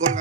con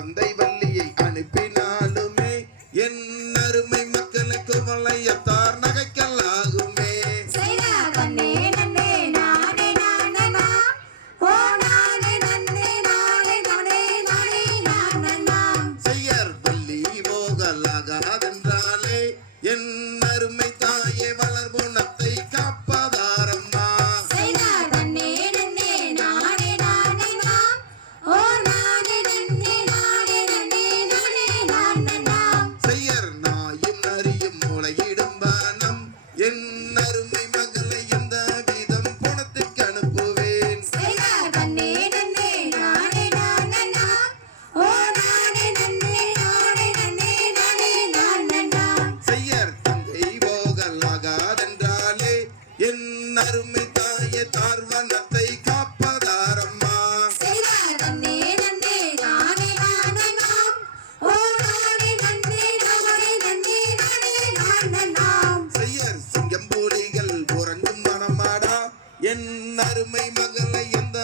என் அருமை மகளை எந்த